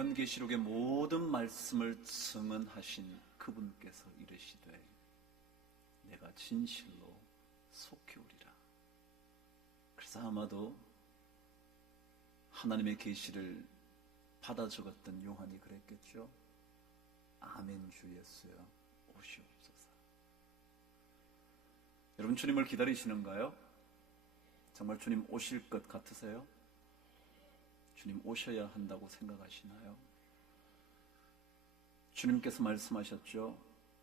요한계시록의 모든 말씀을 증언하신 그분께서 이르시되 내가 진실로 속히 오리라. 그래서 아마도 하나님의 계시를 받아 적었던 요한이 그랬겠죠. 아멘 주 예수여 오시옵소서. 여러분 주님을 기다리시는가요? 정말 주님 오실 것 같으세요? 주님 오셔야 한다고 생각하시나요? 주님께서 말씀하셨죠.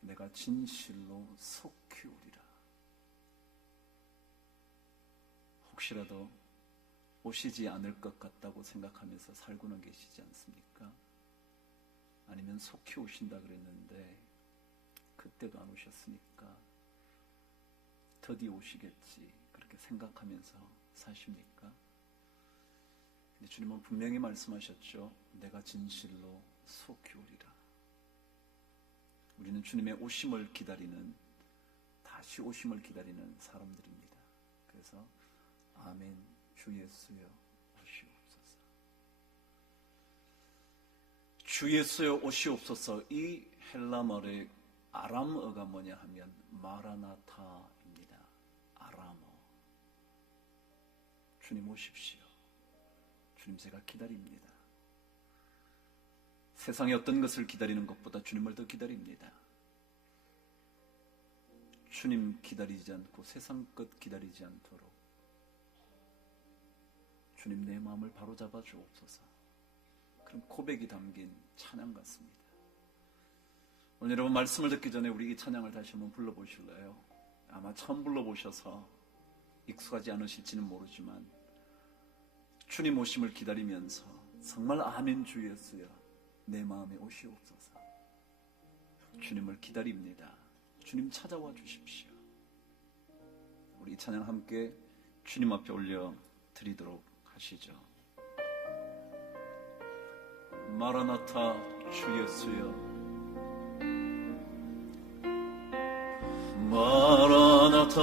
내가 진실로 속히 오리라. 혹시라도 오시지 않을 것 같다고 생각하면서 살고는 계시지 않습니까? 아니면 속히 오신다 그랬는데 그때도 안 오셨으니까 더디 오시겠지 그렇게 생각하면서 사십니까? 근데 주님은 분명히 말씀하셨죠. 내가 진실로 속히 오리라. 우리는 주님의 오심을 기다리는, 다시 오심을 기다리는 사람들입니다. 그래서 아멘 주 예수여 오시옵소서. 주 예수여 오시옵소서. 이 헬라말의 아람어가 뭐냐 하면 마라나타입니다. 아람어. 주님 오십시오. 주님 제가 기다립니다. 세상의 어떤 것을 기다리는 것보다 주님을 더 기다립니다. 주님 기다리지 않고 세상 것 기다리지 않도록 주님 내 마음을 바로잡아 주옵소서. 그런 고백이 담긴 찬양 같습니다. 오늘 여러분 말씀을 듣기 전에 우리 이 찬양을 다시 한번 불러보실래요? 아마 처음 불러보셔서 익숙하지 않으실지는 모르지만 주님 오심을 기다리면서 정말 아멘 주 예수여 내 마음에 오시옵소서. 주님을 기다립니다. 주님 찾아와 주십시오. 우리 이 찬양 함께 주님 앞에 올려 드리도록 하시죠. 마라나타 주 예수여 마라나타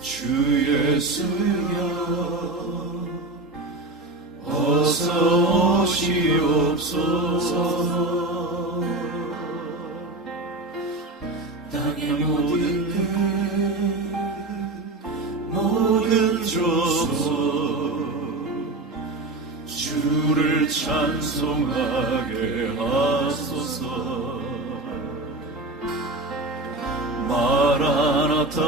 주 예수여 어서 오시옵소서. 땅의 모든 끝 모든 족속 주를 찬송하게 하소서. 마라나타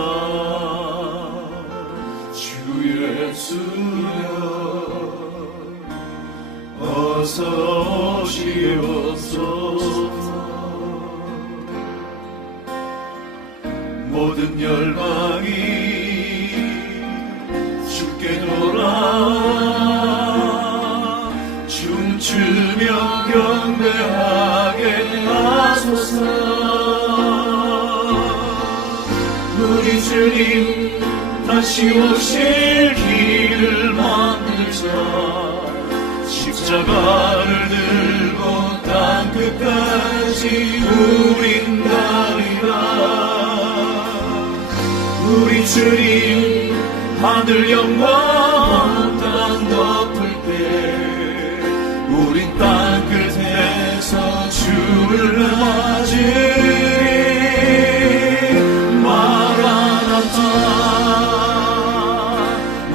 주 예수여 어서 오시옵소서. 모든 열방이 주께 돌아와 춤추며 경배하게 하소서. 우리 주님 다시 오실 길을 만들자. 십자가를 들고 땅 끝까지 우린 가리라. 우리 주님 하늘 영광 땅 덮을 때 우린 땅 끝에서 주를 맞으리. 마라나타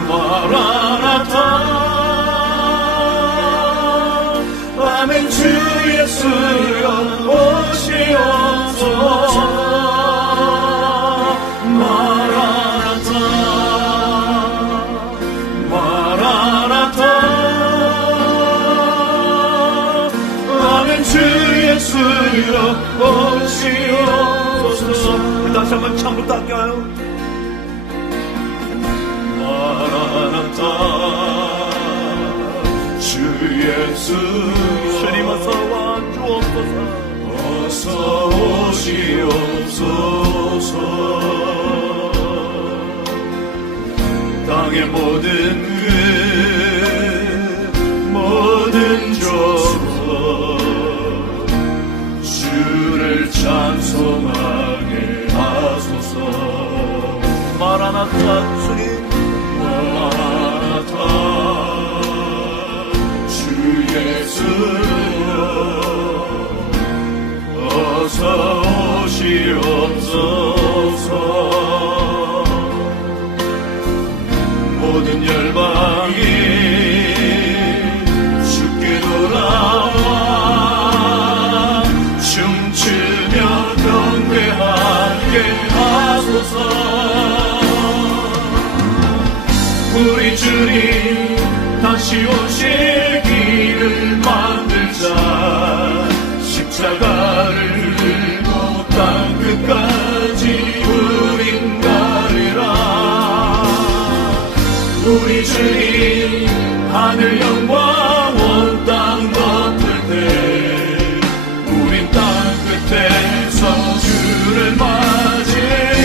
마라나타 아멘 주 예수여 오시옵소서. 마라나타 마라나타 아멘 주 예수여 오시옵소서. 다시 한번 참으로 따라요. 마라나타 주 예수 주님 어서 와 주옵소서. 어서 오시옵소서. 땅의 모든 끝 모든 족속 주를 찬송하게 하소서. 마라나타 주님 마라나타 주 하소서. 우리 주님 다시 오실 길을 만들자. 십자가를 들고 땅 끝까지 우린 가리라. 우리 주님 하늘 영광 온 땅 덮을 때 우린 땅 끝에서 주를 맞으리.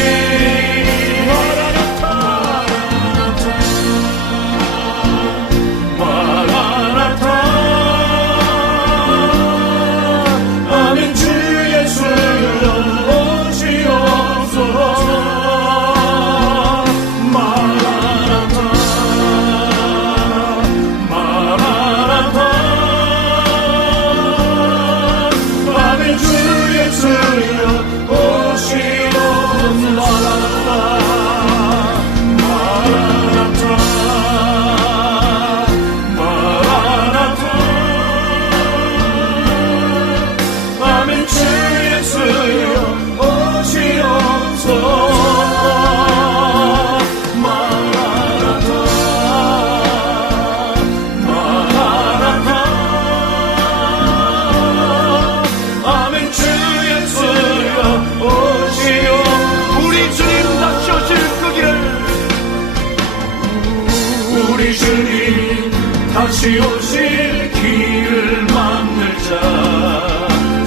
다시 오실 길을 만들자.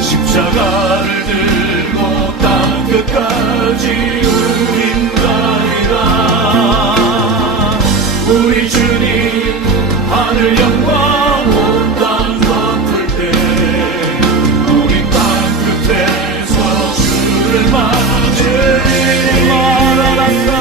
십자가를 들고 땅 끝까지 우린 가리라. 우리 주님 하늘 영광 온 땅 덮을 때 우리 땅 끝에서 주를 맞으리. 마라나타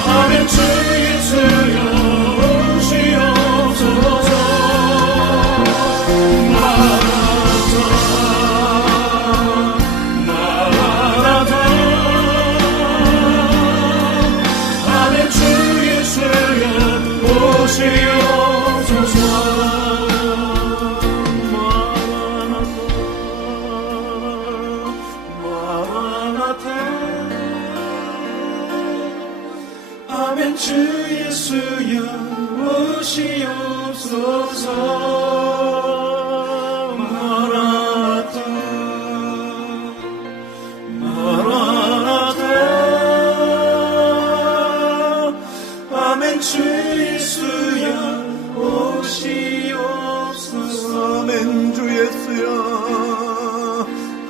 아멘. 주 예수여 오시옵소서. 마라나타 마라나타. 아멘. 주 예수여 오시옵소서. 아멘. 주 예수여.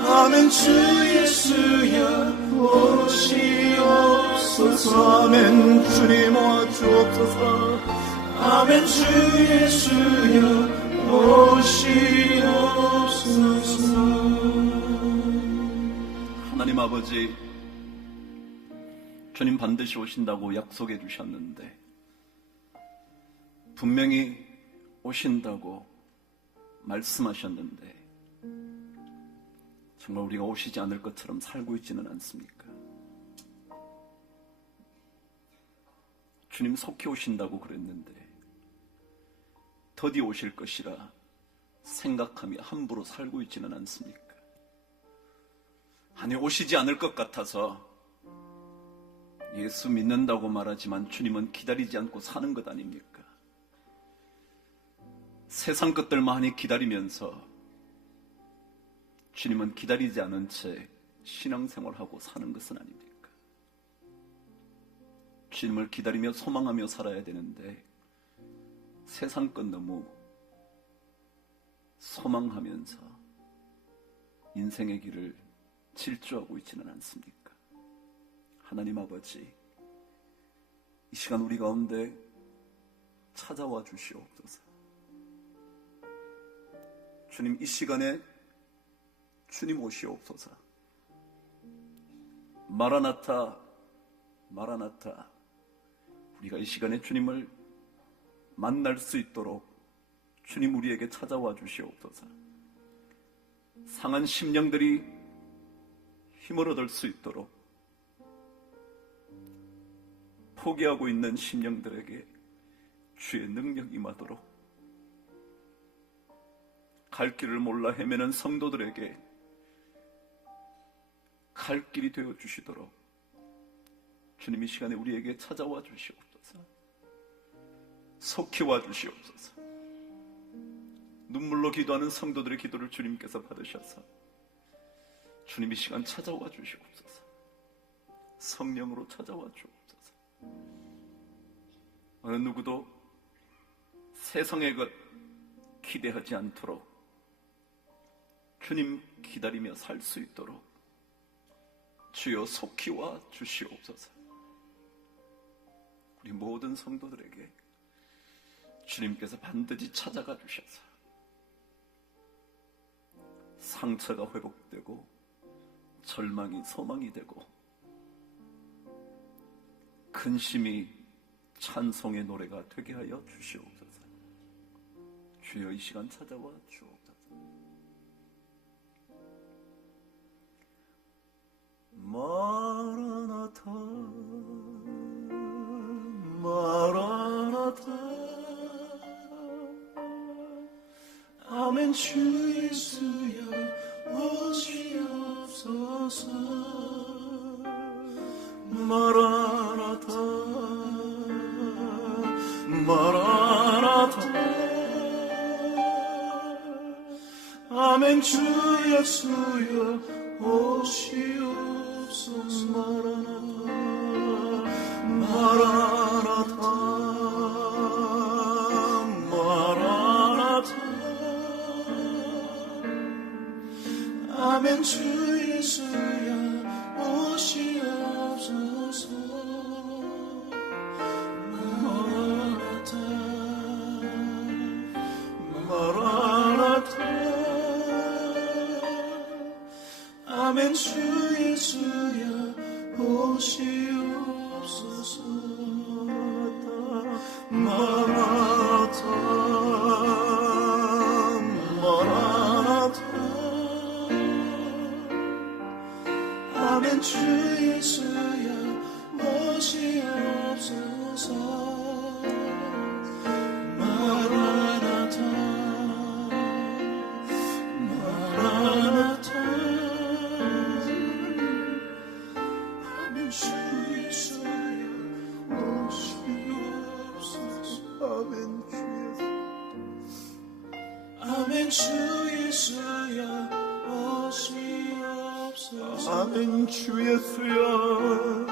아멘. 주 예수여 오시옵소서. 아멘. 주님 와주옵소서. 아멘. 주 예수여 오시옵소서. 하나님 아버지, 주님 반드시 오신다고 약속해 주셨는데 분명히 오신다고 말씀하셨는데 정말 우리가 오시지 않을 것처럼 살고 있지는 않습니까? 주님 속히 오신다고 그랬는데 더디 오실 것이라 생각하며 함부로 살고 있지는 않습니까? 아니, 오시지 않을 것 같아서 예수 믿는다고 말하지만 주님은 기다리지 않고 사는 것 아닙니까? 세상 것들 많이 기다리면서 주님은 기다리지 않은 채 신앙생활하고 사는 것은 아닙니까? 주님을 기다리며 소망하며 살아야 되는데 세상 것 너무 소망하면서 인생의 길을 질주하고 있지는 않습니까? 하나님 아버지, 이 시간 우리 가운데 찾아와 주시옵소서. 주님, 이 시간에 주님 오시옵소서. 마라나타, 마라나타. 우리가 이 시간에 주님을 만날 수 있도록 주님 우리에게 찾아와 주시옵소서. 상한 심령들이 힘을 얻을 수 있도록, 포기하고 있는 심령들에게 주의 능력이 임하도록, 갈 길을 몰라 헤매는 성도들에게 갈 길이 되어 주시도록 주님 이 시간에 우리에게 찾아와 주시옵소서. 속히 와 주시옵소서. 눈물로 기도하는 성도들의 기도를 주님께서 받으셔서 주님 이 시간 찾아와 주시옵소서. 성령으로 찾아와 주옵소서. 어느 누구도 세상의 것 기대하지 않도록 주님 기다리며 살 수 있도록 주여 속히 와 주시옵소서. 우리 모든 성도들에게 주님께서 반드시 찾아가 주셔서 상처가 회복되고 절망이 소망이 되고 근심이 찬송의 노래가 되게 하여 주시옵소서. 주여 이 시간 찾아와 주옵소서. 마라나타 마라나타 아멘. 주 예수여 오시옵소서. 마라나타 마라나타 아멘. 주 예수여 오시옵소서. 마라나타 마라나타 아멘. 주 예수여 오시옵소서. 마라나타 마라나타 아멘. 주 예수여 오시옵소서. 마라나타 마라나타 아멘. 주 예수여 오시옵소서. 마라나타 마라나타 아멘. 주 예수여 오시옵소서. 아멘. 주 예수여 오시옵소서. 아멘. 주 예수여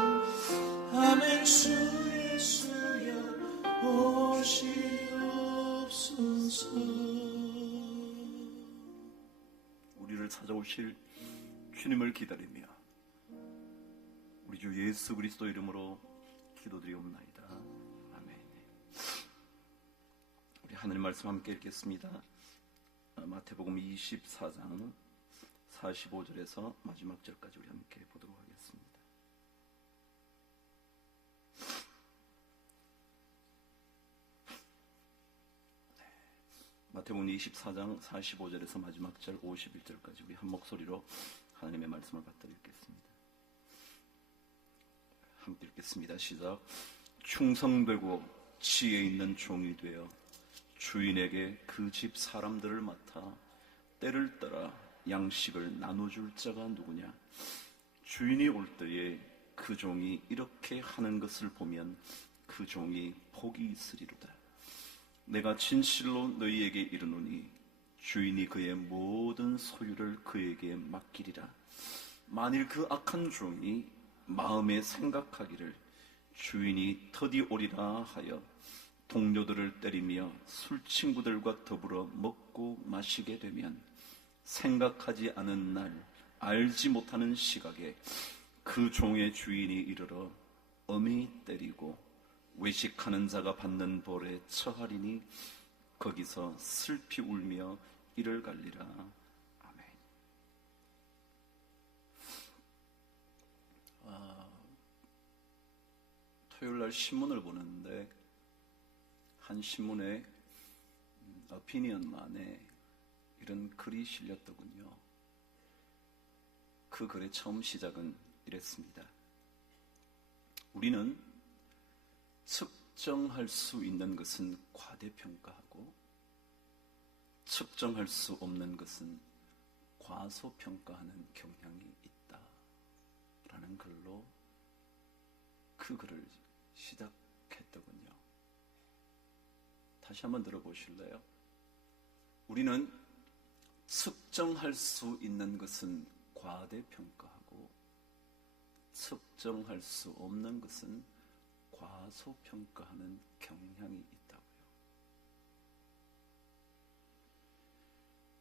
아멘. 주 예수여 오시옵소서. 우리를 찾아오실 주님을 기다리며 우리 주 예수 그리스도 이름으로 기도드리옵나이다. 아멘. 우리 하나님 말씀 함께 읽겠습니다. 마태복음 24장 45절에서 마지막 절까지 우리 함께 보도록 하겠습니다. 마태복음 24장 45절에서 마지막 절 51절까지 우리 한 목소리로 하나님의 말씀을 받들어 읽겠습니다. 함께 읽겠습니다. 시작. 충성되고 지혜 있는 종이 되어 주인에게 그 집 사람들을 맡아 때를 따라 양식을 나눠줄 자가 누구냐? 주인이 올 때에 그 종이 이렇게 하는 것을 보면 그 종이 복이 있으리로다. 내가 진실로 너희에게 이르노니 주인이 그의 모든 소유를 그에게 맡기리라. 만일 그 악한 종이 마음에 생각하기를 주인이 더디 오리라 하여 동료들을 때리며 술 친구들과 더불어 먹고 마시게 되면 생각하지 않은 날 알지 못하는 시각에 그 종의 주인이 이르러 엄히 때리고 외식하는 자가 받는 벌에 처하리니 거기서 슬피 울며 이를 갈리라. 아멘. 토요일날 신문을 보는데 한 신문에 어피니언만에 이런 글이 실렸더군요. 그 글의 처음 시작은 이랬습니다. 우리는 측정할 수 있는 것은 과대평가하고 측정할 수 없는 것은 과소평가하는 경향이 있다 라는 글로 그 글을 시작했더군요. 다시 한번 들어보실래요? 우리는 측정할 수 있는 것은 과대평가하고 측정할 수 없는 것은 과소평가하는 경향이 있다고요.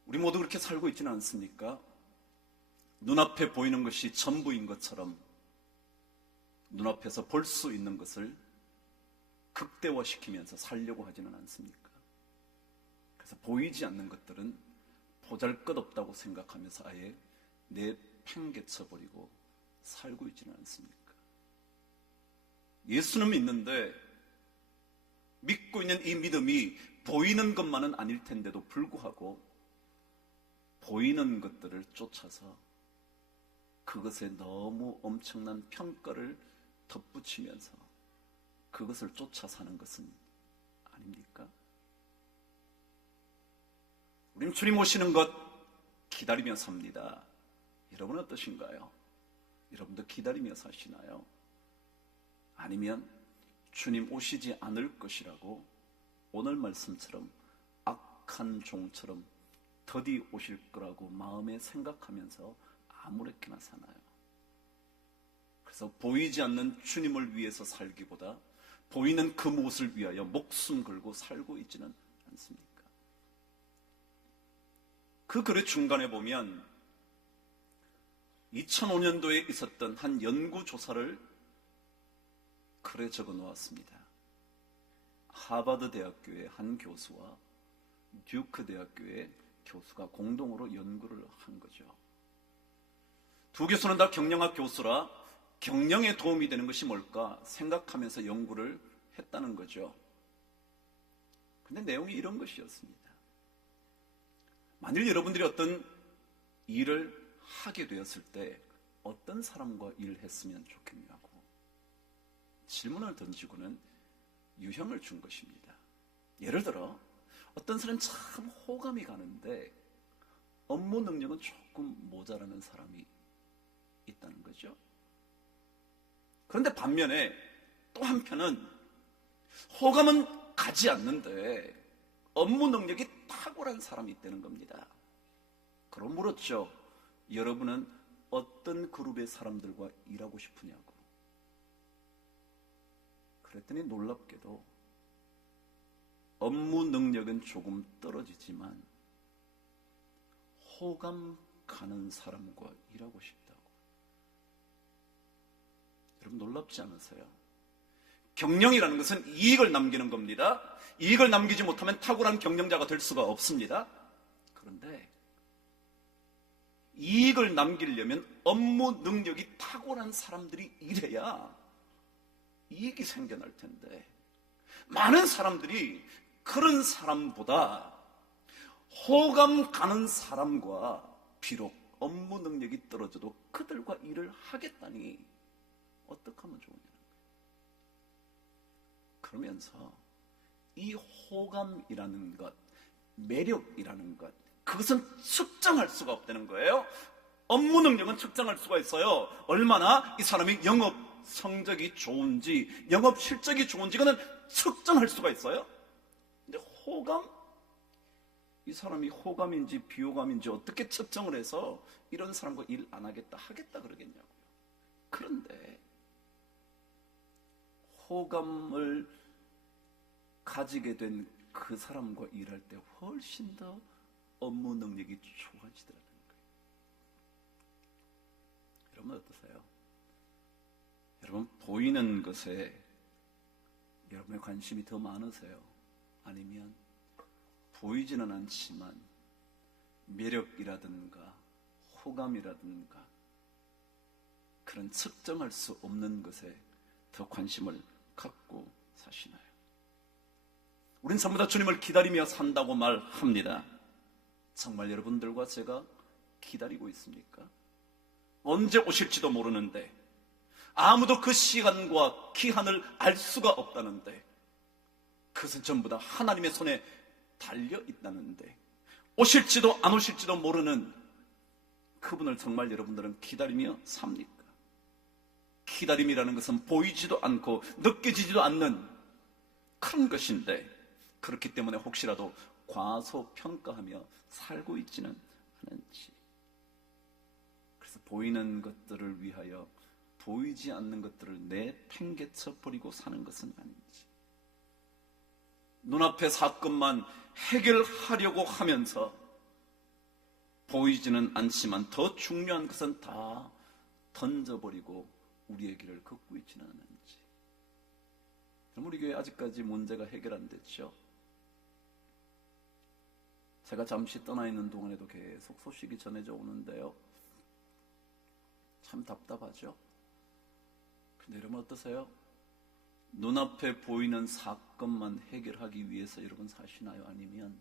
우리 모두 그렇게 살고 있지는 않습니까? 눈앞에 보이는 것이 전부인 것처럼 눈앞에서 볼 수 있는 것을 극대화시키면서 살려고 하지는 않습니까? 그래서 보이지 않는 것들은 보잘것없다고 생각하면서 아예 내팽개쳐버리고 살고 있지는 않습니까? 예수는 믿는데 믿고 있는 이 믿음이 보이는 것만은 아닐 텐데도 불구하고 보이는 것들을 쫓아서 그것에 너무 엄청난 평가를 덧붙이면서 그것을 쫓아 사는 것은 아닙니까? 우린 주님 오시는 것 기다리며 삽니다. 여러분은 어떠신가요? 여러분도 기다리며 사시나요? 아니면 주님 오시지 않을 것이라고 오늘 말씀처럼 악한 종처럼 더디 오실 거라고 마음에 생각하면서 아무렇게나 사나요? 그래서 보이지 않는 주님을 위해서 살기보다 보이는 그 무엇을 위하여 목숨 걸고 살고 있지는 않습니까? 그 글의 중간에 보면 2005년도에 있었던 한 연구조사를 글에 적어 놓았습니다. 하버드 대학교의 한 교수와 듀크 대학교의 교수가 공동으로 연구를 한 거죠. 두 교수는 다 경영학 교수라 경영에 도움이 되는 것이 뭘까 생각하면서 연구를 했다는 거죠. 근데 내용이 이런 것이었습니다. 만일 여러분들이 어떤 일을 하게 되었을 때 어떤 사람과 일을 했으면 좋겠냐고 질문을 던지고는 유형을 준 것입니다. 예를 들어 어떤 사람은 참 호감이 가는데 업무 능력은 조금 모자라는 사람이 있다는 거죠. 그런데 반면에 또 한편은 호감은 가지 않는데 업무 능력이 탁월한 사람이 있다는 겁니다. 그럼 물었죠. 여러분은 어떤 그룹의 사람들과 일하고 싶으냐고. 그랬더니 놀랍게도 업무 능력은 조금 떨어지지만 호감 가는 사람과 일하고 싶다고. 여러분 놀랍지 않으세요? 경영이라는 것은 이익을 남기는 겁니다. 이익을 남기지 못하면 탁월한 경영자가 될 수가 없습니다. 그런데 이익을 남기려면 업무 능력이 탁월한 사람들이 일해야 이익이 생겨날 텐데 많은 사람들이 그런 사람보다 호감 가는 사람과 비록 업무 능력이 떨어져도 그들과 일을 하겠다니 어떻게 하면 좋으냐는 거예요. 그러면서 이 호감이라는 것, 매력이라는 것, 그것은 측정할 수가 없다는 거예요. 업무 능력은 측정할 수가 있어요. 얼마나 이 사람이 영업 성적이 좋은지, 영업 실적이 좋은지, 그는 측정할 수가 있어요. 근데 호감? 이 사람이 호감인지 비호감인지 어떻게 측정을 해서 이런 사람과 일 안 하겠다, 하겠다 그러겠냐고요. 그런데 호감을 가지게 된 그 사람과 일할 때 훨씬 더 업무 능력이 좋아지더라는 거예요. 여러분 어떠세요? 여러분 보이는 것에 여러분의 관심이 더 많으세요? 아니면 보이지는 않지만 매력이라든가 호감이라든가 그런 측정할 수 없는 것에 더 관심을 갖고 사시나요? 우린 전부 다 주님을 기다리며 산다고 말합니다. 정말 여러분들과 제가 기다리고 있습니까? 언제 오실지도 모르는데, 아무도 그 시간과 기한을 알 수가 없다는데, 그것은 전부 다 하나님의 손에 달려 있다는데, 오실지도 안 오실지도 모르는 그분을 정말 여러분들은 기다리며 삽니까? 기다림이라는 것은 보이지도 않고 느껴지지도 않는 그런 것인데, 그렇기 때문에 혹시라도 과소평가하며 살고 있지는 않은지, 그래서 보이는 것들을 위하여 보이지 않는 것들을 내팽개쳐 버리고 사는 것은 아닌지, 눈앞의 사건만 해결하려고 하면서 보이지는 않지만 더 중요한 것은 다 던져버리고 우리의 길을 걷고 있지는 않은지. 그럼 우리 교회 아직까지 문제가 해결 안 됐죠? 제가 잠시 떠나 있는 동안에도 계속 소식이 전해져 오는데요, 참 답답하죠? 근데 여러분 어떠세요? 눈앞에 보이는 사건만 해결하기 위해서 여러분 사시나요? 아니면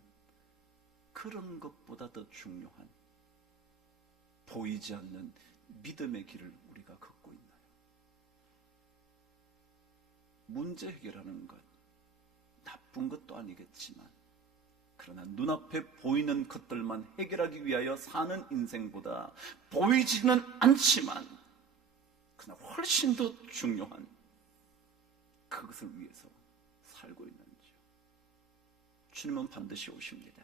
그런 것보다 더 중요한 보이지 않는 믿음의 길을 우리가 걷고 있나요? 문제 해결하는 것 나쁜 것도 아니겠지만, 그러나 눈앞에 보이는 것들만 해결하기 위하여 사는 인생보다 보이지는 않지만 그러나 훨씬 더 중요한 그것을 위해서 살고 있는지요. 주님은 반드시 오십니다.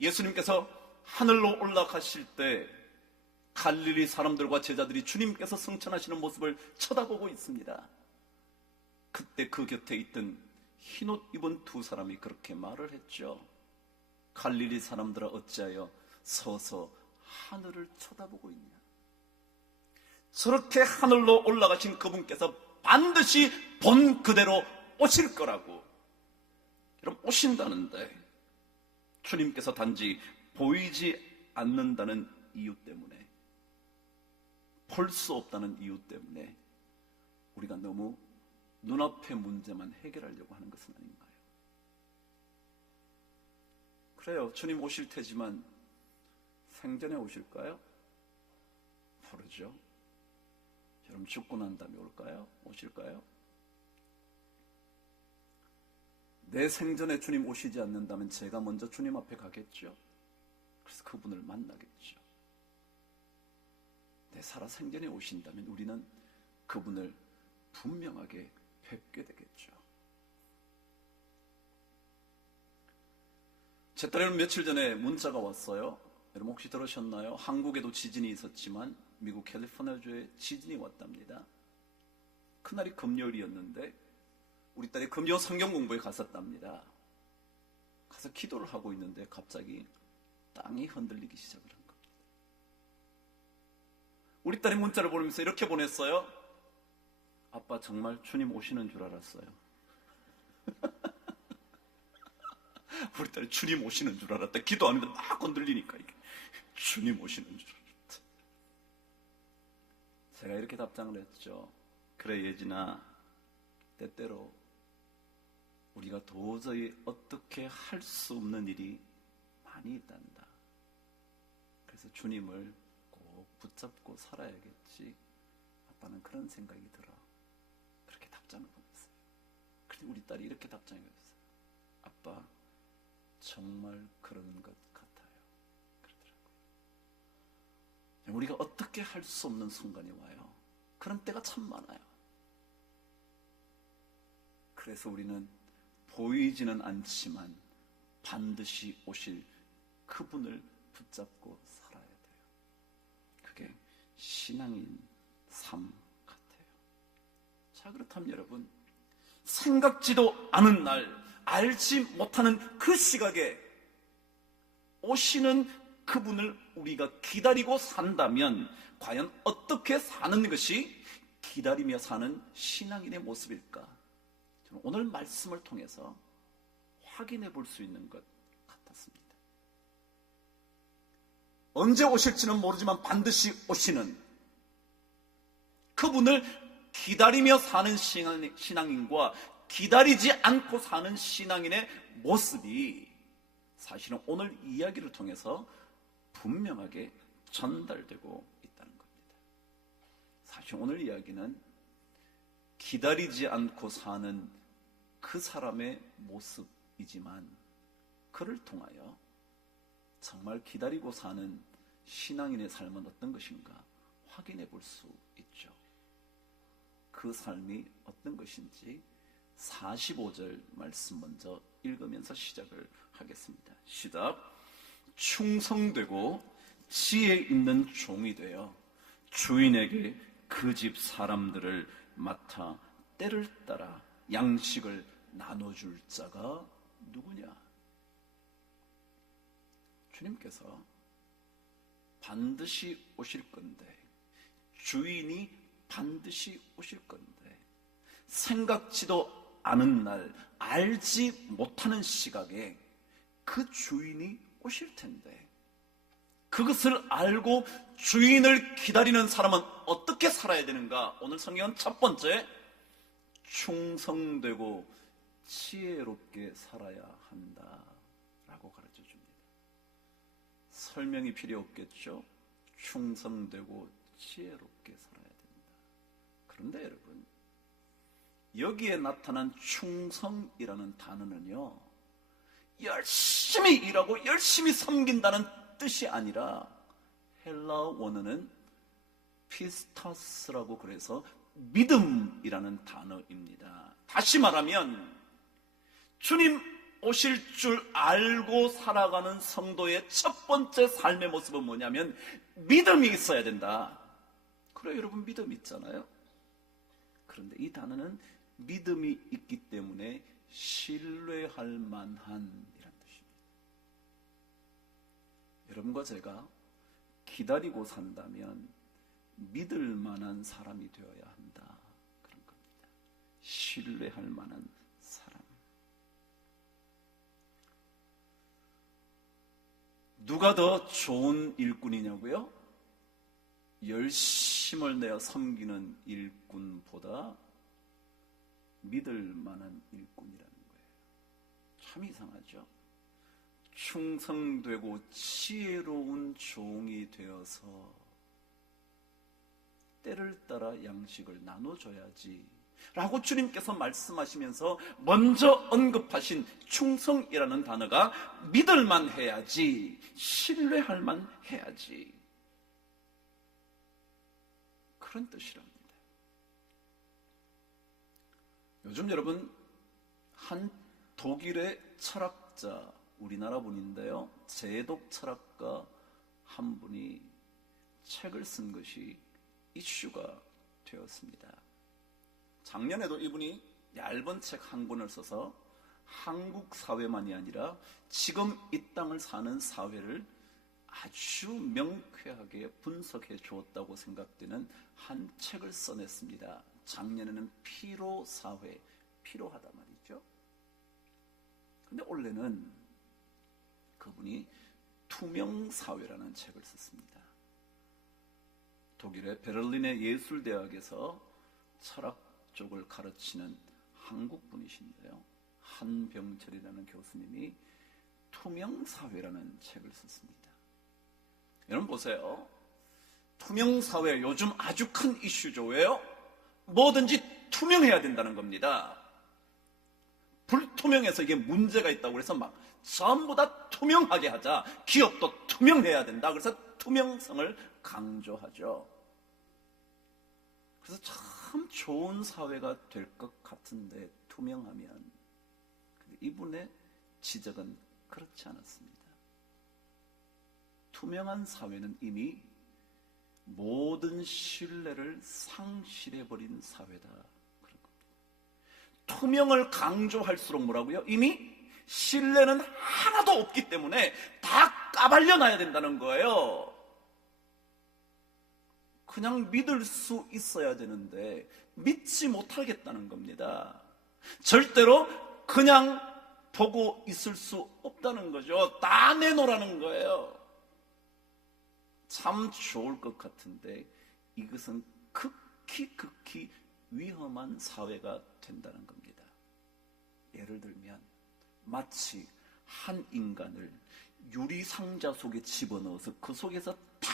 예수님께서 하늘로 올라가실 때 갈릴리 사람들과 제자들이 주님께서 승천하시는 모습을 쳐다보고 있습니다. 그때 그 곁에 있던 흰옷 입은 두 사람이 그렇게 말을 했죠. 갈릴리 사람들아 어찌하여 서서 하늘을 쳐다보고 있냐. 저렇게 하늘로 올라가신 그분께서 반드시 본 그대로 오실 거라고. 여러분 오신다는데 주님께서 단지 보이지 않는다는 이유 때문에, 볼 수 없다는 이유 때문에 우리가 너무 눈앞의 문제만 해결하려고 하는 것은 아닌가요? 그래요, 주님 오실 테지만 생전에 오실까요? 모르죠. 여러분 죽고 난 다음에 올까요? 오실까요? 내 생전에 주님 오시지 않는다면 제가 먼저 주님 앞에 가겠죠. 그래서 그분을 만나겠죠. 내 살아 생전에 오신다면 우리는 그분을 분명하게 뵙게 되겠죠. 제 딸에는 며칠 전에 문자가 왔어요. 여러분 혹시 들으셨나요? 한국에도 지진이 있었지만 미국 캘리포니아주에 지진이 왔답니다. 그날이 금요일이었는데 우리 딸이 금요 성경 공부에 갔었답니다. 가서 기도를 하고 있는데 갑자기 땅이 흔들리기 시작을 한 겁니다. 우리 딸이 문자를 보내면서 이렇게 보냈어요. 아빠 정말 주님 오시는 줄 알았어요. 우리 딸이 주님 오시는 줄 알았다. 기도하는데 막 흔들리니까 이게 주님 오시는 줄 알았다. 제가 이렇게 답장을 했죠. 그래 예진아, 때때로 우리가 도저히 어떻게 할 수 없는 일이 많이 있단다. 그래서 주님을 꼭 붙잡고 살아야겠지. 아빠는 그런 생각이 들어. 그렇게 답장을 보냈어요. 그런데 우리 딸이 이렇게 답장을 했어요. 아빠, 정말 그런 것 같아요. 그러더라고요. 우리가 어떻게 할 수 없는 순간이 와요. 그런 때가 참 많아요. 그래서 우리는 보이지는 않지만 반드시 오실 그분을 붙잡고 살아야 돼요. 그게 신앙인 삶 같아요. 자, 그렇다면 여러분, 생각지도 않은 날, 알지 못하는 그 시각에 오시는 그분을 우리가 기다리고 산다면 과연 어떻게 사는 것이 기다리며 사는 신앙인의 모습일까? 저는 오늘 말씀을 통해서 확인해 볼 수 있는 것 같았습니다. 언제 오실지는 모르지만 반드시 오시는 그분을 기다리며 사는 신앙인과 기다리지 않고 사는 신앙인의 모습이 사실은 오늘 이야기를 통해서 분명하게 전달되고 있다는 겁니다. 사실 오늘 이야기는 기다리지 않고 사는 그 사람의 모습이지만 그를 통하여 정말 기다리고 사는 신앙인의 삶은 어떤 것인가 확인해 볼 수 있죠. 그 삶이 어떤 것인지 45절 말씀 먼저 읽으면서 시작을 하겠습니다. 시작. 충성되고 지혜 있는 종이 되어 주인에게 그 집 사람들을 맡아 때를 따라 양식을 나눠줄 자가 누구냐? 주님께서 반드시 오실 건데, 주인이 반드시 오실 건데, 생각지도 않은 날, 알지 못하는 시각에 그 주인이 오실 텐데, 그것을 알고 주인을 기다리는 사람은 어떻게 살아야 되는가? 오늘 성경은 첫 번째, 충성되고 지혜롭게 살아야 한다라고 가르쳐 줍니다. 설명이 필요 없겠죠? 충성되고 지혜롭게 살아야 된다. 그런데 여러분, 여기에 나타난 충성이라는 단어는요, 열심히 일하고 열심히 섬긴다는 뜻이 아니라 헬라어 원어는 피스타스라고 그래서 믿음이라는 단어입니다. 다시 말하면 주님 오실 줄 알고 살아가는 성도의 첫 번째 삶의 모습은 뭐냐면 믿음이 있어야 된다. 그래, 여러분 믿음 있잖아요. 그런데 이 단어는 믿음이 있기 때문에 신뢰할 만한 이란 뜻입니다. 여러분과 제가 기다리고 산다면 믿을 만한 사람이 되어야 한다. 그런 겁니다. 신뢰할 만한 사람. 누가 더 좋은 일꾼이냐고요? 열심을 내어 섬기는 일꾼보다 믿을 만한 일꾼이라는 거예요. 참 이상하죠? 충성되고 지혜로운 종이 되어서 때를 따라 양식을 나눠줘야지 라고 주님께서 말씀하시면서 먼저 언급하신 충성이라는 단어가 믿을만 해야지, 신뢰할만 해야지, 그런 뜻이랍니다. 요즘 여러분, 한 독일의 철학자, 우리나라 분인데요, 제독 철학가 한 분이 책을 쓴 것이 이슈가 되었습니다. 작년에도 이분이 얇은 책 한 권을 써서 한국 사회만이 아니라 지금 이 땅을 사는 사회를 아주 명쾌하게 분석해 주었다고 생각되는 한 책을 써냈습니다. 작년에는 피로사회, 피로하다 말이죠. 근데 올해는 그분이 투명사회라는 책을 썼습니다. 독일의 베를린의 예술대학에서 철학 쪽을 가르치는 한국 분이신데요, 한병철이라는 교수님이 투명사회라는 책을 썼습니다. 여러분 보세요. 투명사회 요즘 아주 큰 이슈죠. 왜요? 뭐든지 투명해야 된다는 겁니다. 불투명해서 이게 문제가 있다고 그래서 막 전부 다 투명하게 하자. 기업도 투명해야 된다. 그래서 투명성을 강조하죠. 그래서 참 좋은 사회가 될 것 같은데 투명하면, 근데 이분의 지적은 그렇지 않았습니다. 투명한 사회는 이미 모든 신뢰를 상실해버린 사회다. 그런 겁니다. 투명을 강조할수록 뭐라고요? 이미 신뢰는 하나도 없기 때문에 다 까발려놔야 된다는 거예요. 그냥 믿을 수 있어야 되는데 믿지 못하겠다는 겁니다. 절대로 그냥 보고 있을 수 없다는 거죠. 다 내놓으라는 거예요. 참 좋을 것 같은데 이것은 극히 위험한 사회가 된다는 겁니다. 예를 들면 마치 한 인간을 유리상자 속에 집어넣어서 그 속에서 다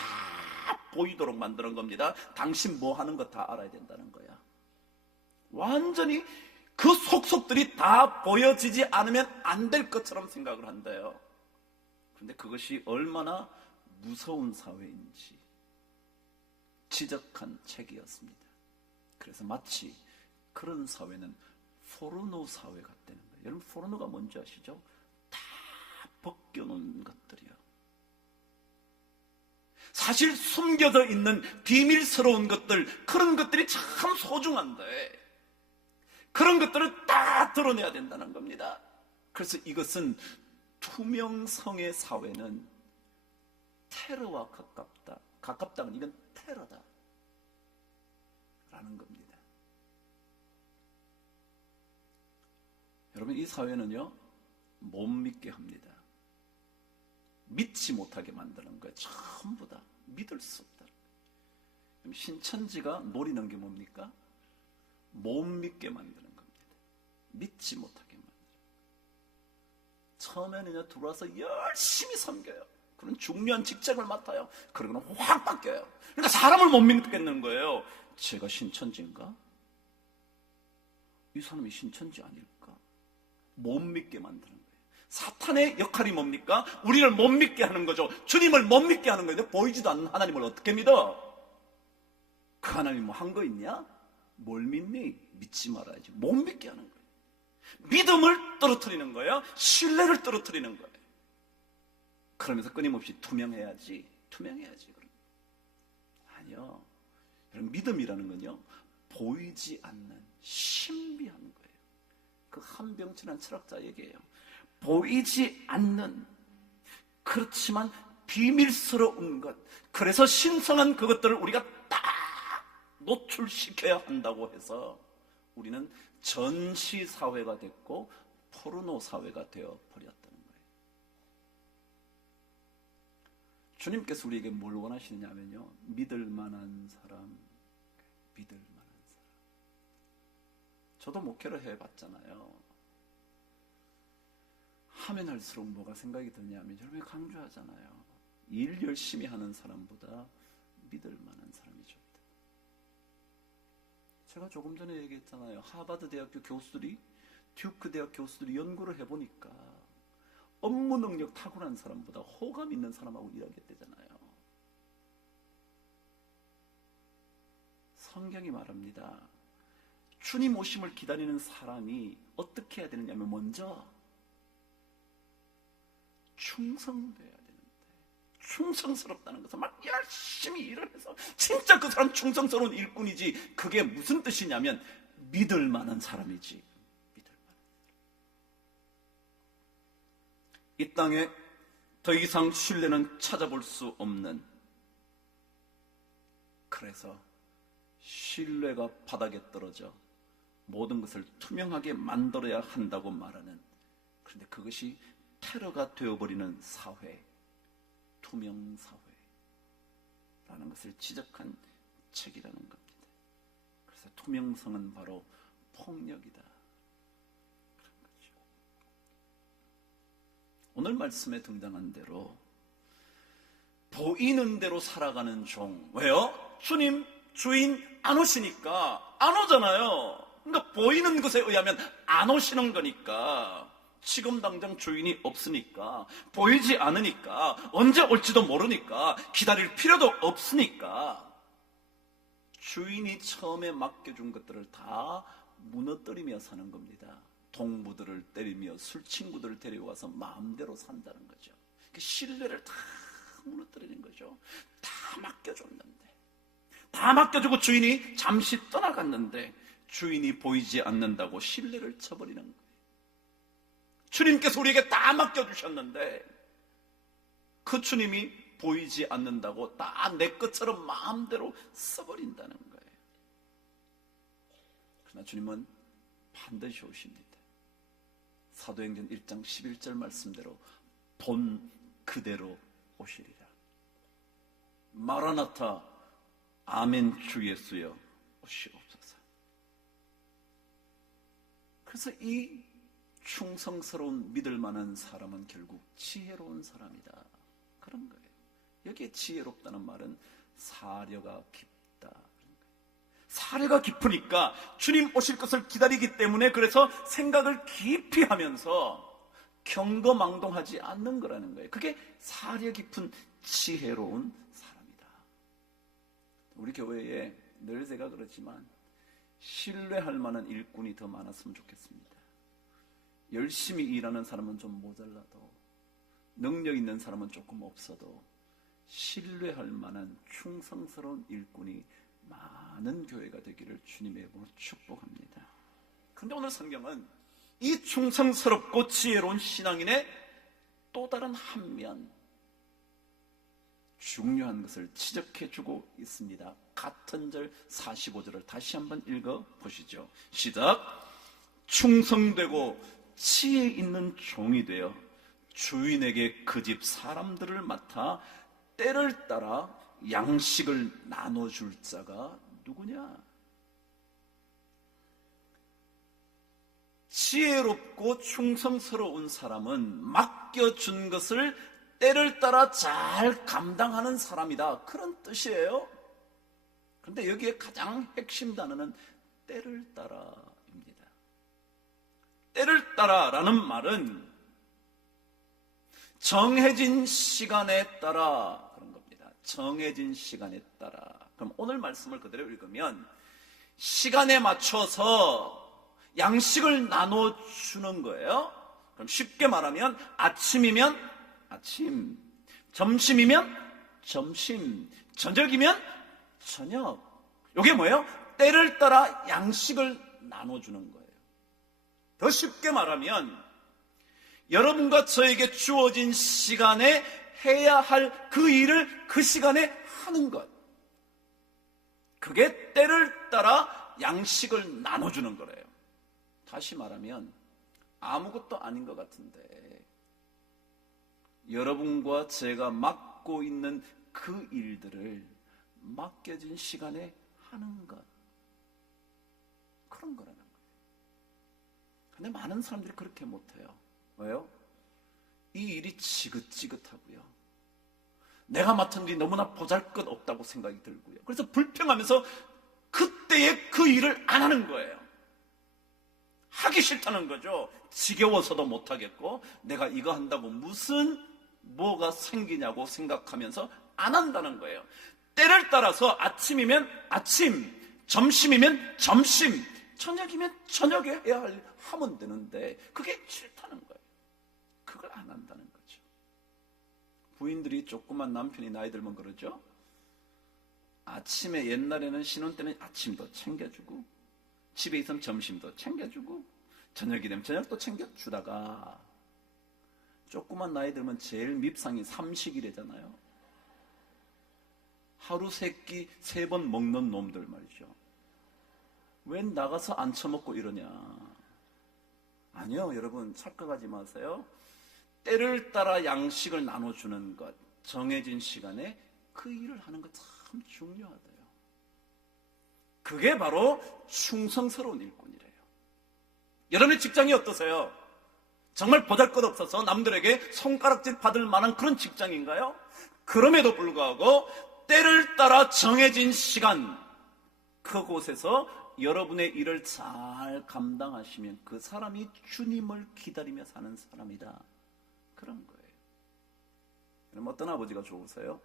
보이도록 만드는 겁니다. 당신 뭐 하는 거 다 알아야 된다는 거야. 완전히 그 속속들이 다 보여지지 않으면 안 될 것처럼 생각을 한대요. 그런데 그것이 얼마나 무서운 사회인지 지적한 책이었습니다. 그래서 마치 그런 사회는 포르노 사회 같다는 거예요. 여러분 포르노가 뭔지 아시죠? 다 벗겨놓은 것들이요. 사실 숨겨져 있는 비밀스러운 것들, 그런 것들이 참 소중한데 그런 것들을 다 드러내야 된다는 겁니다. 그래서 이것은 투명성의 사회는 테러와 가깝다. 가깝다는 이건 테러다 라는 겁니다. 여러분 이 사회는요 못 믿게 합니다. 믿지 못하게 만드는 거예요. 전부 다 믿을 수 없다. 신천지가 노리는 게 뭡니까? 못 믿게 만드는 겁니다. 믿지 못하게 만드는 거예요. 처음에는 들어와서 열심히 섬겨요. 그런 중요한 직책을 맡아요. 그러고는 확 바뀌어요. 그러니까 사람을 못 믿겠는 거예요. 제가 신천지인가? 이 사람이 신천지 아닐까? 못 믿게 만드는 거예요. 사탄의 역할이 뭡니까? 우리를 못 믿게 하는 거죠. 주님을 못 믿게 하는 거예요. 보이지도 않는 하나님을 어떻게 믿어? 그 하나님이 뭐 한 거 있냐? 뭘 믿니? 믿지 말아야지. 못 믿게 하는 거예요. 믿음을 떨어뜨리는 거예요. 신뢰를 떨어뜨리는 거예요. 그러면서 끊임없이 투명해야지. 그럼. 아니요. 여러분 믿음이라는 건요 보이지 않는 신비한 거예요. 그 한병철한 철학자 얘기예요. 보이지 않는, 그렇지만 비밀스러운 것, 그래서 신성한 그것들을 우리가 딱 노출시켜야 한다고 해서 우리는 전시사회가 됐고 포르노 사회가 되어버렸다는 거예요. 주님께서 우리에게 뭘 원하시느냐 하면요 믿을 만한 사람, 믿을 만한 사람. 저도 목회를 해봤잖아요. 하면 할수록 뭐가 생각이 드냐면 여러분이 강조하잖아요. 일 열심히 하는 사람보다 믿을 만한 사람이 좋다. 제가 조금 전에 얘기했잖아요. 하버드 대학교 교수들이, 듀크 대학 교수들이 연구를 해보니까 업무 능력 탁월한 사람보다 호감 있는 사람하고 일하겠대잖아요. 성경이 말합니다. 주님 오심을 기다리는 사람이 어떻게 해야 되느냐면 먼저 충성돼야 되는데, 충성스럽다는 것은 막 열심히 일을 해서 진짜 그 사람 충성스러운 일꾼이지. 그게 무슨 뜻이냐면 믿을 만한 사람이지. 믿을 만한 사람. 이 땅에 더 이상 신뢰는 찾아볼 수 없는, 그래서 신뢰가 바닥에 떨어져 모든 것을 투명하게 만들어야 한다고 말하는, 그런데 그것이 테러가 되어버리는 사회, 투명사회라는 것을 지적한 책이라는 겁니다. 그래서 투명성은 바로 폭력이다. 그런 거죠. 오늘 말씀에 등장한 대로 보이는 대로 살아가는 종. 왜요? 주님, 주인 안 오시니까 안 오잖아요. 그러니까 보이는 것에 의하면 안 오시는 거니까, 지금 당장 주인이 없으니까, 보이지 않으니까, 언제 올지도 모르니까, 기다릴 필요도 없으니까 주인이 처음에 맡겨준 것들을 다 무너뜨리며 사는 겁니다. 동무들을 때리며 술친구들을 데려와서 마음대로 산다는 거죠. 신뢰를 다 무너뜨리는 거죠. 다 맡겨줬는데, 다 맡겨주고 주인이 잠시 떠나갔는데 주인이 보이지 않는다고 신뢰를 쳐버리는 거예요. 주님께서 우리에게 다 맡겨주셨는데 그 주님이 보이지 않는다고 다 내 것처럼 마음대로 써버린다는 거예요. 그러나 주님은 반드시 오십니다. 사도행전 1장 11절 말씀대로 본 그대로 오시리라. 마라나타, 아멘 주 예수여 오시옵소서. 그래서 이 충성스러운 믿을 만한 사람은 결국 지혜로운 사람이다, 그런 거예요. 여기에 지혜롭다는 말은 사려가 깊다. 사려가 깊으니까 주님 오실 것을 기다리기 때문에, 그래서 생각을 깊이 하면서 경거망동하지 않는 거라는 거예요. 그게 사려 깊은 지혜로운 사람이다. 우리 교회에 늘 제가 그렇지만 신뢰할 만한 일꾼이 더 많았으면 좋겠습니다. 열심히 일하는 사람은 좀 모자라도, 능력 있는 사람은 조금 없어도 신뢰할 만한 충성스러운 일꾼이 많은 교회가 되기를 주님의 이름으로 축복합니다. 그런데 오늘 성경은 이 충성스럽고 지혜로운 신앙인의 또 다른 한 면, 중요한 것을 지적해주고 있습니다. 같은 절 45절을 다시 한번 읽어보시죠. 시작. 충성되고 지혜 있는 종이 되어 주인에게 그 집 사람들을 맡아 때를 따라 양식을 나눠줄 자가 누구냐? 지혜롭고 충성스러운 사람은 맡겨준 것을 때를 따라 잘 감당하는 사람이다, 그런 뜻이에요. 그런데 여기에 가장 핵심 단어는 때를 따라입니다. 때를 따라라는 말은 정해진 시간에 따라 그런 겁니다. 정해진 시간에 따라. 그럼 오늘 말씀을 그대로 읽으면 시간에 맞춰서 양식을 나눠주는 거예요. 그럼 쉽게 말하면 아침이면 아침, 점심이면 점심, 저녁이면 저녁. 이게 뭐예요? 때를 따라 양식을 나눠주는 거예요. 더 쉽게 말하면 여러분과 저에게 주어진 시간에 해야 할 그 일을 그 시간에 하는 것, 그게 때를 따라 양식을 나눠주는 거래요. 다시 말하면 아무것도 아닌 것 같은데 여러분과 제가 맡고 있는 그 일들을 맡겨진 시간에 하는 것, 그런 거라는 거예요. 근데 많은 사람들이 그렇게 못해요. 왜요? 이 일이 지긋지긋하고요, 내가 맡은 일이 너무나 보잘것없다고 생각이 들고요, 그래서 불평하면서 그때의 그 일을 안 하는 거예요. 하기 싫다는 거죠. 지겨워서도 못하겠고 내가 이거 한다고 무슨 뭐가 생기냐고 생각하면서 안 한다는 거예요. 때를 따라서 아침이면 아침, 점심이면 점심, 저녁이면 저녁에 해야 할 일 하면 되는데 그게 싫다는 거예요. 그걸 안 한다는 거죠. 부인들이 조그만 남편이 나이 들면 그러죠. 아침에, 옛날에는 신혼 때는 아침도 챙겨주고 집에 있으면 점심도 챙겨주고 저녁이 되면 저녁도 챙겨주다가 조그만 나이 들면 제일 밉상이 삼식이래잖아요. 하루 세 끼 3번 먹는 놈들 말이죠. 왜 나가서 안 처먹고 이러냐? 아니요, 여러분 착각하지 마세요. 때를 따라 양식을 나눠주는 것, 정해진 시간에 그 일을 하는 것 참 중요하대요. 그게 바로 충성스러운 일꾼이래요. 여러분의 직장이 어떠세요? 정말 보잘것없어서 남들에게 손가락질 받을 만한 그런 직장인가요? 그럼에도 불구하고 때를 따라 정해진 시간, 그곳에서 여러분의 일을 잘 감당하시면 그 사람이 주님을 기다리며 사는 사람이다, 그런 거예요. 그럼 어떤 아버지가 좋으세요?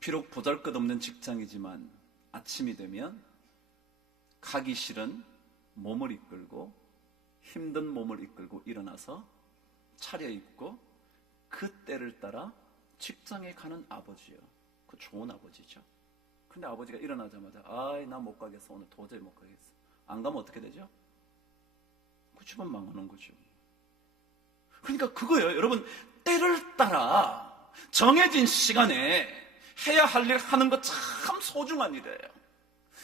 비록 보잘것없는 직장이지만 아침이 되면 가기 싫은 몸을 이끌고, 힘든 몸을 이끌고 일어나서 차려입고 그 때를 따라 직장에 가는 아버지요. 그 좋은 아버지죠. 근데 아버지가 일어나자마자 아이 나 못 가겠어, 오늘 도저히 못 가겠어, 안 가면 어떻게 되죠? 그 집은 망하는 거죠. 그러니까 그거예요. 여러분, 때를 따라 정해진 시간에 해야 할 일 하는 거 참 소중한 일이에요.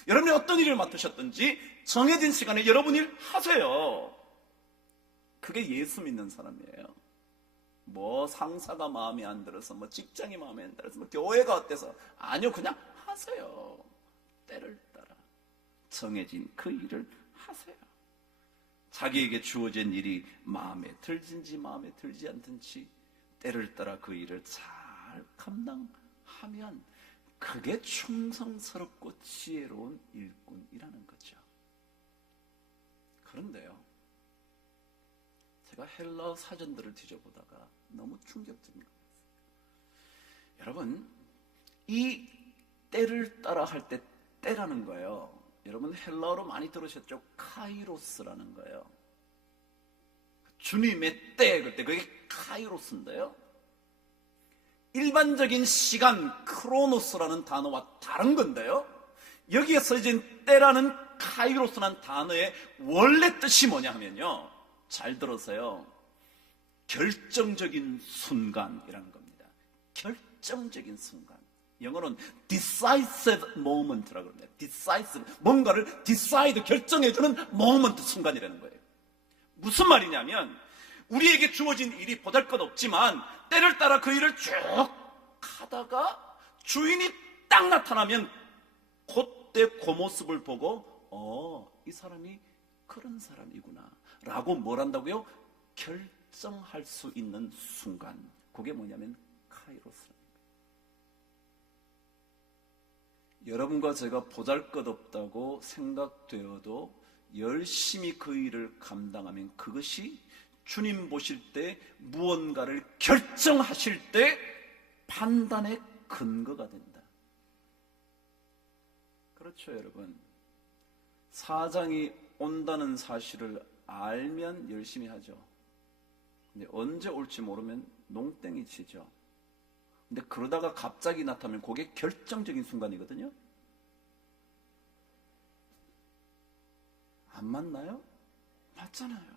여러분이 어떤 일을 맡으셨든지 정해진 시간에 여러분 일 하세요. 그게 예수 믿는 사람이에요. 뭐 상사가 마음에 안 들어서, 뭐 직장이 마음에 안 들어서, 뭐 교회가 어때서, 아니요, 그냥 하세요. 때를 따라 정해진 그 일을 하세요. 자기에게 주어진 일이 마음에 들든지 마음에 들지 않든지 때를 따라 그 일을 잘 감당하면 그게 충성스럽고 지혜로운 일꾼이라는 거죠. 그런데요, 제가 헬라어 사전들을 뒤져보다가 너무 충격적인 것 같아요. 여러분, 이 때를 따라 할 때 때라는 거예요. 여러분 헬라어로 많이 들으셨죠? 카이로스라는 거예요. 주님의 때, 그때 그게 카이로스인데요. 일반적인 시간, 크로노스라는 단어와 다른 건데요. 여기에 써진 때라는 카이로스라는 단어의 원래 뜻이 뭐냐 하면요, 잘 들으세요. 결정적인 순간이라는 겁니다. 결정적인 순간. 영어로는 decisive moment라고 합니다. decisive, 뭔가를 decide, 결정해주는 moment, 순간이라는 거예요. 무슨 말이냐면 우리에게 주어진 일이 보잘것없지만 때를 따라 그 일을 쭉 하다가 주인이 딱 나타나면 그때 그 모습을 보고 이 사람이 그런 사람이구나 라고 뭘 한다고요? 결정할 수 있는 순간. 그게 뭐냐면 카이로스랍니다. 여러분과 제가 보잘것없다고 생각되어도 열심히 그 일을 감당하면 그것이 주님 보실 때 무언가를 결정하실 때 판단의 근거가 된다. 그렇죠, 여러분. 사장이 온다는 사실을 알면 열심히 하죠. 근데 언제 올지 모르면 농땡이 치죠. 근데 그러다가 갑자기 나타나면 그게 결정적인 순간이거든요. 안 맞나요? 맞잖아요.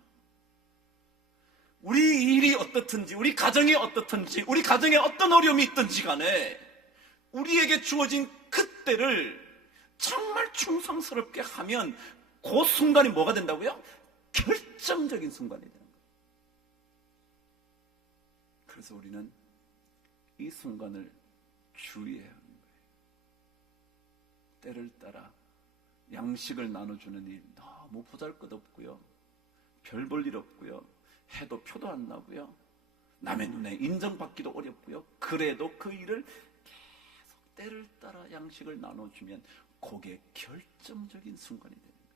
우리 일이 어떻든지, 우리 가정이 어떻든지, 우리 가정에 어떤 어려움이 있든지 간에 우리에게 주어진 그때를 정말 충성스럽게 하면 그 순간이 뭐가 된다고요? 결정적인 순간이 되는 거예요. 그래서 우리는 이 순간을 주의해야 하는 거예요. 때를 따라 양식을 나눠주는 일 너무 보잘것없고요, 별 볼 일 없고요, 해도 표도 안 나고요, 남의 눈에 인정받기도 어렵고요. 그래도 그 일을 계속 때를 따라 양식을 나눠주면 그게 결정적인 순간이 되는 거예요.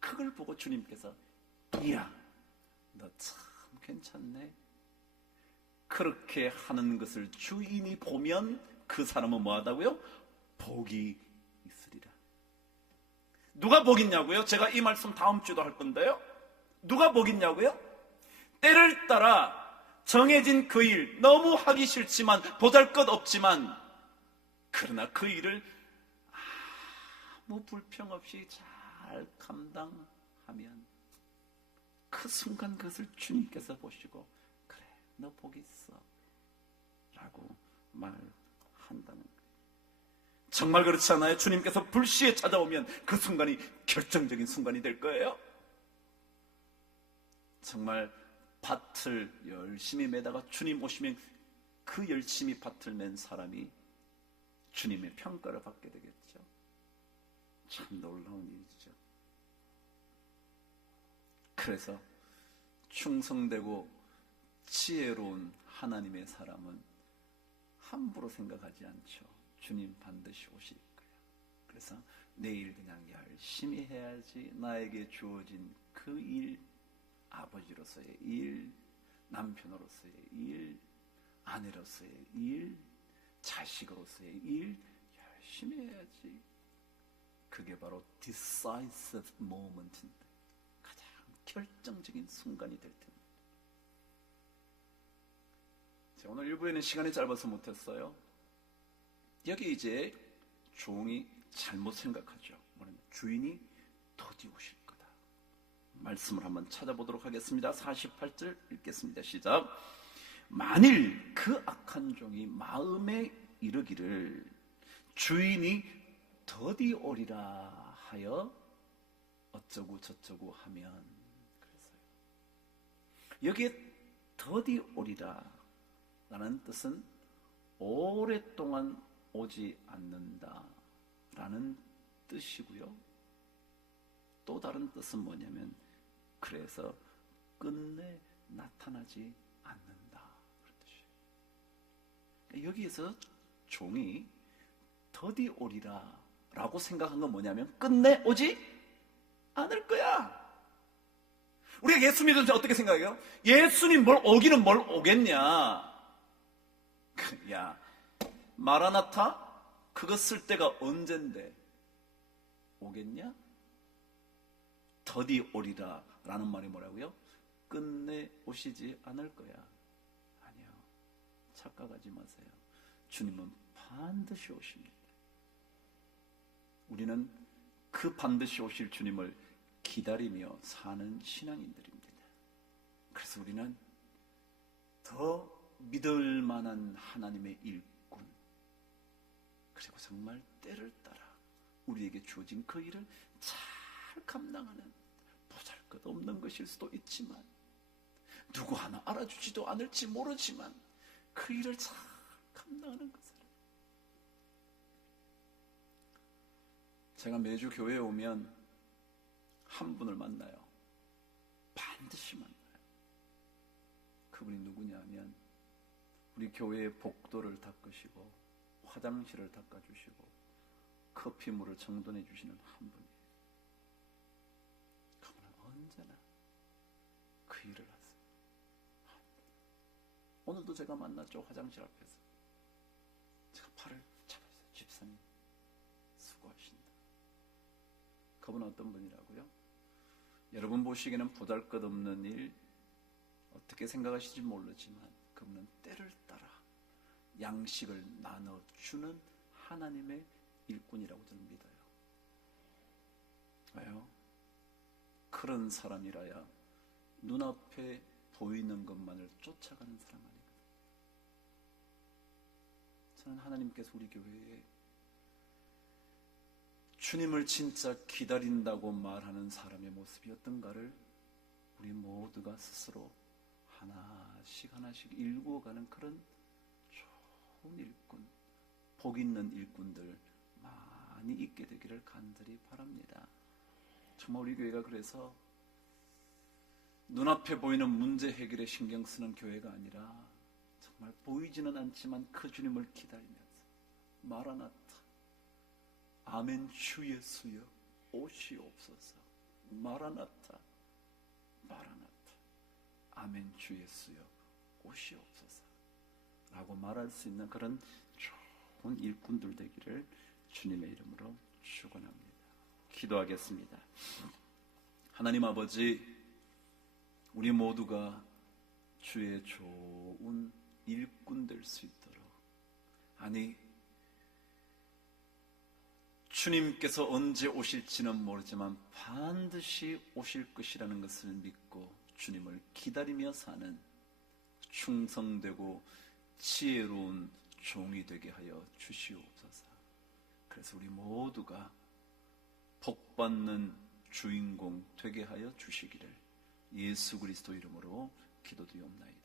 그걸 보고 주님께서 이야, 너 참 괜찮네. 그렇게 하는 것을 주인이 보면 그 사람은 뭐하다고요? 복이 있으리라. 누가 복 있냐고요? 제가 이 말씀 다음 주에도 할 건데요. 누가 복 있냐고요? 때를 따라 정해진 그 일, 너무 하기 싫지만 보잘것없지만 그러나 그 일을 아무 불평 없이 잘 감당하면 그 순간 그것을 주님께서 보시고 그래, 너 복 있어 라고 말한다는 거예요. 정말 그렇지 않아요? 주님께서 불시에 찾아오면 그 순간이 결정적인 순간이 될 거예요. 정말 밭을 열심히 매다가 주님 오시면 그 열심히 밭을 맨 사람이 주님의 평가를 받게 되겠죠. 참 놀라운 일이죠. 그래서 충성되고 지혜로운 하나님의 사람은 함부로 생각하지 않죠. 주님 반드시 오실 거야. 그래서 내일 그냥 열심히 해야지. 나에게 주어진 그 일, 아버지로서의 일, 남편으로서의 일, 아내로서의 일, 자식으로서의 일 열심히 해야지. 그게 바로 decisive moment인데, 가장 결정적인 순간이 될 텐데. 제가 오늘 일부에는 시간이 짧아서 못했어요. 여기 이제 종이 잘못 생각하죠. 뭐냐면 주인이 더디 오실 거다. 말씀을 한번 찾아보도록 하겠습니다. 48절 읽겠습니다. 시작. 만일 그 악한 종이 마음에 이르기를 주인이 더디 오리라 하여 어쩌고 저쩌고 하면, 그래서요. 여기에 더디 오리라 라는 뜻은 오랫동안 오지 않는다 라는 뜻이고요. 또 다른 뜻은 뭐냐면 그래서 끝내 나타나지 않는다 그런 뜻이에요. 여기에서 종이 더디 오리라 라고 생각한 건 뭐냐면 끝내 오지 않을 거야. 우리가 예수 믿을 때 어떻게 생각해요? 예수님 뭘 오기는 뭘 오겠냐. 야, 마라나타? 그거 쓸 때가 언젠데 오겠냐? 더디 오리라 라는 말이 뭐라고요? 끝내 오시지 않을 거야. 아니요, 착각하지 마세요. 주님은 반드시 오십니다. 우리는 그 반드시 오실 주님을 기다리며 사는 신앙인들입니다. 그래서 우리는 더 믿을 만한 하나님의 일꾼, 그리고 정말 때를 따라 우리에게 주어진 그 일을 잘 감당하는, 보잘것없는 것일 수도 있지만 누구 하나 알아주지도 않을지 모르지만 그 일을 잘 감당하는 것을. 제가 매주 교회에 오면 한 분을 만나요. 반드시 만나요. 그분이 누구냐면 우리 교회의 복도를 닦으시고 화장실을 닦아주시고 커피물을 정돈해 주시는 한 분이에요. 그분은 언제나 그 일을 하세요. 오늘도 제가 만났죠. 화장실 앞에서. 제가 팔을 잡았어요. 집사님 수고하신다. 그분은 어떤 분이라고요? 여러분 보시기에는 보잘것없는 일, 어떻게 생각하실지 모르지만 그분은 때를 따라 양식을 나눠주는 하나님의 일꾼이라고 저는 믿어요. 왜요? 그런 사람이라야 눈앞에 보이는 것만을 쫓아가는 사람 아니거든요. 저는 하나님께서 우리 교회에 주님을 진짜 기다린다고 말하는 사람의 모습이 어떤가를 우리 모두가 스스로 하나씩 하나씩 일구어가는 그런 좋은 일꾼, 복 있는 일꾼들 많이 있게 되기를 간절히 바랍니다. 정말 우리 교회가 그래서 눈앞에 보이는 문제 해결에 신경 쓰는 교회가 아니라 정말 보이지는 않지만 그 주님을 기다리면서 마라나타, 아멘 주 예수여 오시옵소서, 마라나타, 마라나타, 아멘 주 예수여 오시옵소서 라고 말할 수 있는 그런 좋은 일꾼들 되기를 주님의 이름으로 축원합니다. 기도하겠습니다. 하나님 아버지, 우리 모두가 주의 좋은 일꾼 될 수 있도록, 아니 주님께서 언제 오실지는 모르지만 반드시 오실 것이라는 것을 믿고 주님을 기다리며 사는 충성되고 지혜로운 종이 되게 하여 주시옵소서. 그래서 우리 모두가 복받는 주인공 되게 하여 주시기를 예수 그리스도 이름으로 기도드리옵나이다.